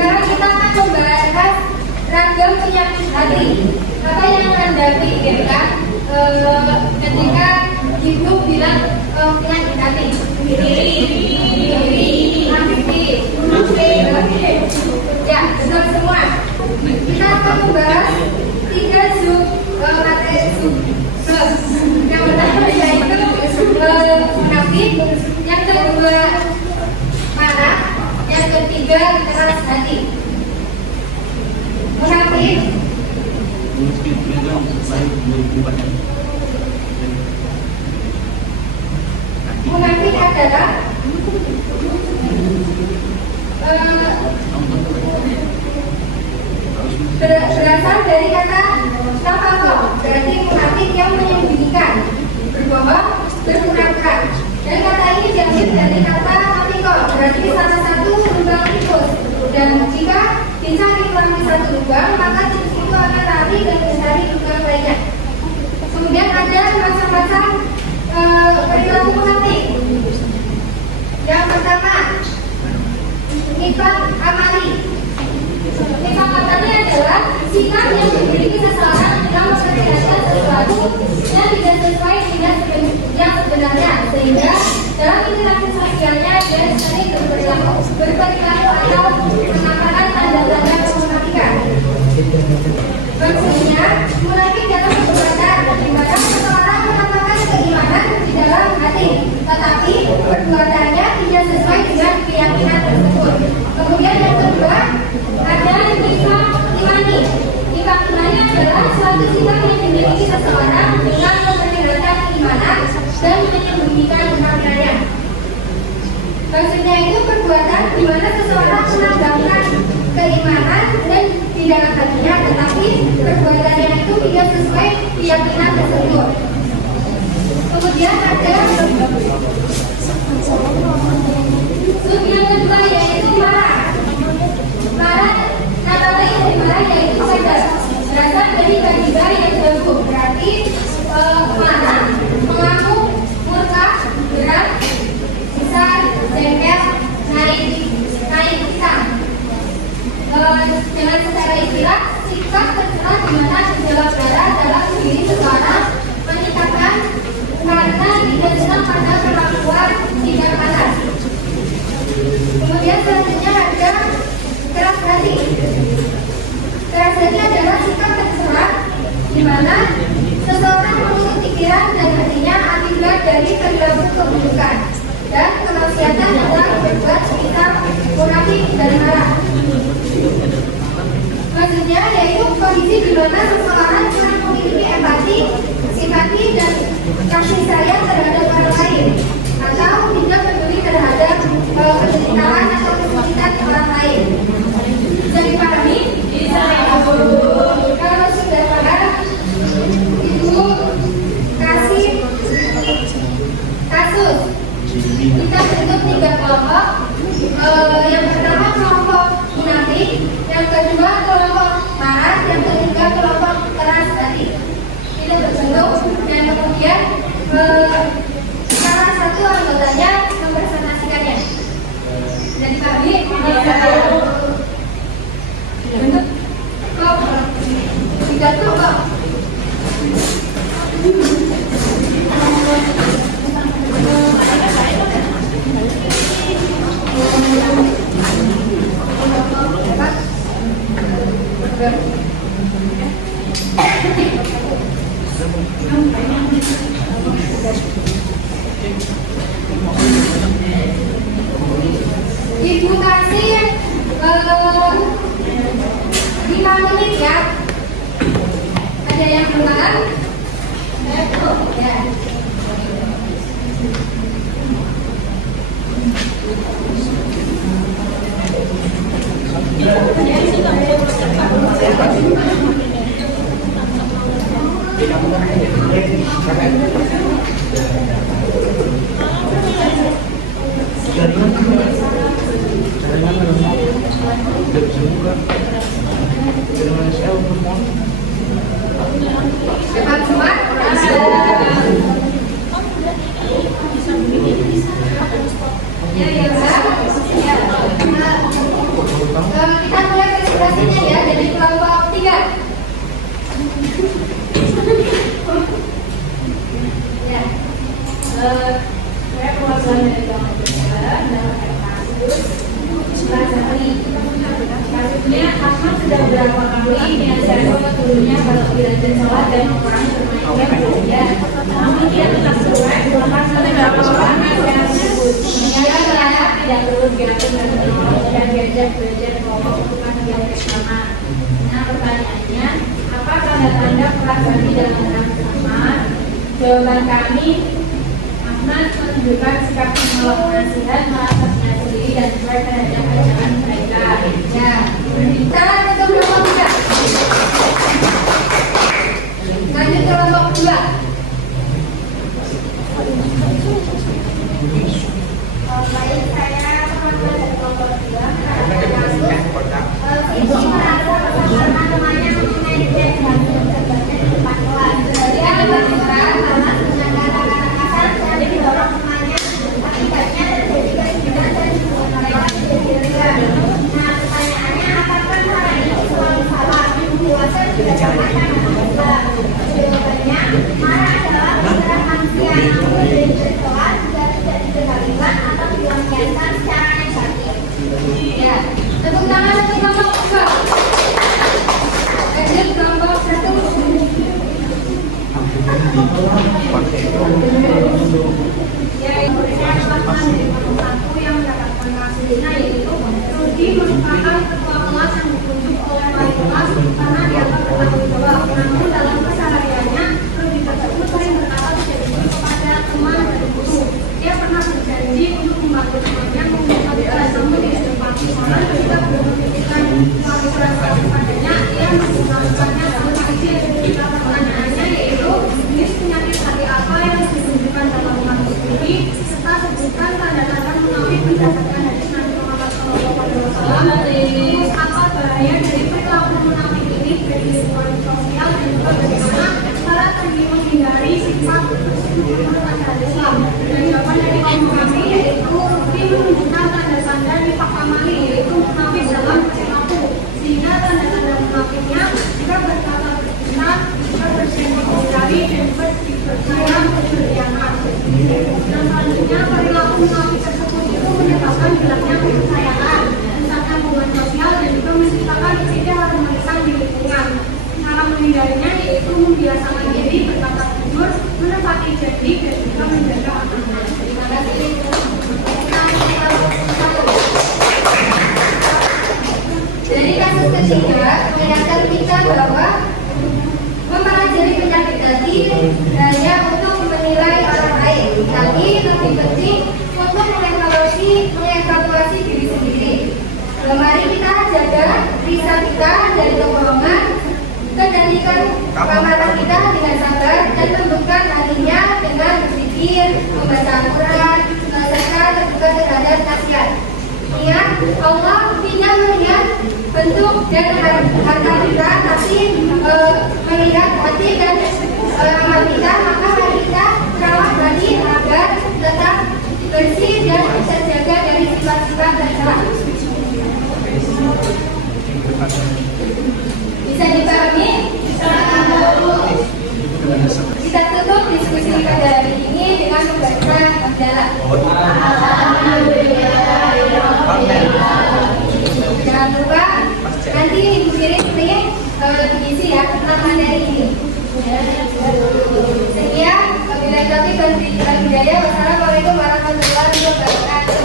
Sekarang kita akan membahas ragam penyakit hati. Apa yang Anda pikirkan ketika ibu bilang penyakit hati? Iri, munafik. Ya, betul semua. Kita akan membahas 3 sub materi sub. Yang pertama yaitu munafik, yang kedua marah, yang ketiga keras hati. Munafik adalah berasal dari kata tafakkur, berarti munafik yang menyembunyikan, berbohong, berpura-pura. Dan kata ini diambil dari kata tafakkur, berarti salah satu lubang tikus. Dan jika dicari melalui satu lubang, maka tikus itu akan lari dan mencari lubang lainnya. Kemudian ada macam-macam perilaku munafik. Yang pertama, nifaq amali. Nifaq amali adalah sikap yang dimiliki seseorang yang memperlihatkan sesuatu yang tidak sesuai dengan yang sebenarnya, sehingga dalam interaksi sosialnya dia sering berperilaku atau menampakkan tanda-tanda kemunafikan. Maksudnya, munafik dalam perbuatan, di mana seseorang menampakkan keimanan di dalam hati, tetapi perbuatannya tidak sesuai dengan keyakinan tersebut. Kemudian yang kedua, ada nifaq imani. Nifaq imani adalah suatu sikap yang dimiliki seseorang dengan memperlihatkan keimanan dan menyembunyikan kenafikannya. Maksudnya itu perbuatan di mana seseorang menandakan keimanan dan di dalam hatinya, tetapi perbuatannya itu tidak sesuai keyakinan tersebut. Kemudian ada sub yang kedua yaitu marah. Kata lain dari marah yaitu sadar, berasal dari kalimat yang jauh, berarti marah, mengamuk, murka, berat, besar, jengkel, naik pisang. Dengan secara istilah, sikap tercela di mana gejolak darah dalam diri seseorang meningkatkan karena tidak senang pada perlakuan tidak panas. Kemudian selanjutnya ada keras hati. Keras hati adalah sikap tercela di mana seseorang menutup pikiran dan hatinya akibat dari perilaku keburukan dan kemaksiatan yang berbuat sekitar munafik dan marah. Maksudnya yaitu kondisi di mana seseorang kurang memiliki empati, simpati, dan kasih sayang terhadap orang lain, atau tidak peduli terhadap penderitaan atau kesulitan orang lain. Bisa dipahami? Bisa. Kalau sudah paham, Ibu kasih kasus. Kita bentuk 3 kelompok. Yang pertama kelompok munafik, yang kedua kelompok marah, yang ketiga kelompok keras hati. Itu berbentuk dan kemudian salah satu anggotanya mempresentasikannya. Jadi pahami bentuk kelompok 3 kelompok. Ibu kasih 5 menit ya. Ada yang belum paham? Ya. Cepat semua. Ya, ya, ya. Kita mulai presentasinya ya, dari kelompok 3. Ya, saya perwakilan dari kelompok 3 dalam kasus Rasari. Kasusnya Ahmad sudah beberapa kali menyaksikan gurunya kalau belajar sholat dan mengurangi bermain game belajar. Namun dia tetap cuek, bahkan beberapa orang nasihat tersebut. Dia berharap tidak perlu diatur dan menolong dan diajak belajar kelompok untuk kegiatan bersama. Nah, pertanyaannya, apa tanda-tanda perasaan dalam kasus Ahmad? Jawaban kami, Ahmad menunjukkan sikap menolak nasihat, merasa senang sendiri dan cuek terhadap ajaran mereka. Ya, kita lanjut ke kelompok 3. Lanjut ke kelompok 2. Baik, saya teman-teman dari kelompok 2 Sisi merasa bersama temannya mengenai dia dan berbagai depan kelas. Dia berbicara karena dengan kata-kata kasar dan didorong temannya. Akibatnya terjadi keributan dan hubungan mereka menjadi renggang. Nah, pertanyaannya, apakah hal ini selalu salah? Dewasa juga dikatakan juga. Jawabannya, marah adalah pikiran manusia, namun dari berkelas juga tidak dikendalikan atau dilampiaskan secara negatif. Ya, tepuk tangan untuk kelompok 2. Lanjut kelompok 1. Ya, itu saya teman-teman dari kelompok 1 yang mendapatkan kasusnya, yaitu Rudi merupakan ketua kelas yang ditunjuk oleh wali kelas karena dianggap bertanggung jawab. Namun dalam kesehariannya, Rudi tersebut sering berkata tidak jujur kepada teman dan guru. Dia pernah berjanji untuk membantu temannya membuka kelas, namun di depan sekolah ketika belum memberikan pelajaran kepadanya, ia melakukannya tanpa izin. Pertanyaannya yaitu, jenis penyakit hati apa yang ditunjukkan dalam kasus ini, serta sebutkan tanda-tanda munafik berdasarkan hadis Nabi Muhammad SAW. Terus apa bahaya dari perilaku munafik ini bagi lingkungan sosial dan juga bagaimana cara menghindari sifat tersebut menurut ajaran Islam. Dan jawaban dari kelompok kami yaitu Rudi menunjukkan tanda-tanda nifaq amali, yaitu munafik dalam perilaku, sehingga tanda-tanda munafiknya juga berkata benar, juga berjanji menghindari dan berpercaya berkhianat. Dan selanjutnya perilaku munafik tersebut itu menyebabkan hilangnya kepercayaan, rusaknya hubungan sosial dan juga menciptakan ketidakharmonisan di lingkungan. Cara menghindarinya yaitu membiasakan diri berkata jujur, menepati janji dan juga menjaga amanah. Terima kasih. Dari kasus ketiga mengingatkan kita bahwa mempelajari penyakit hati hanya untuk menilai orang lain, tapi lebih penting untuk mengevaluasi diri sendiri. Mari kita jaga risa kita dari kebohongan, kendalikan amarah kita dengan sabar dan lembutkan hatinya dengan berpikir, membaca Al-Quran, serta terbuka terhadap nasihat. Ingat, Allah tidak melihat bentuk dan harta kita, tapi melihat hati dan amal kita. Maka mari kita merawat hati agar tetap bersih dan terjaga dari sifat-sifat tercela. Bisa dipahami? Kita tutup diskusi pada hari ini dengan membaca hamdalah. Jangan lupa nanti Ibu Sirin diisi ya nama dari ini. Sekian, wabillahi taufiq wal hidayah. Wassalamualaikum warahmatullahi wabarakatuh.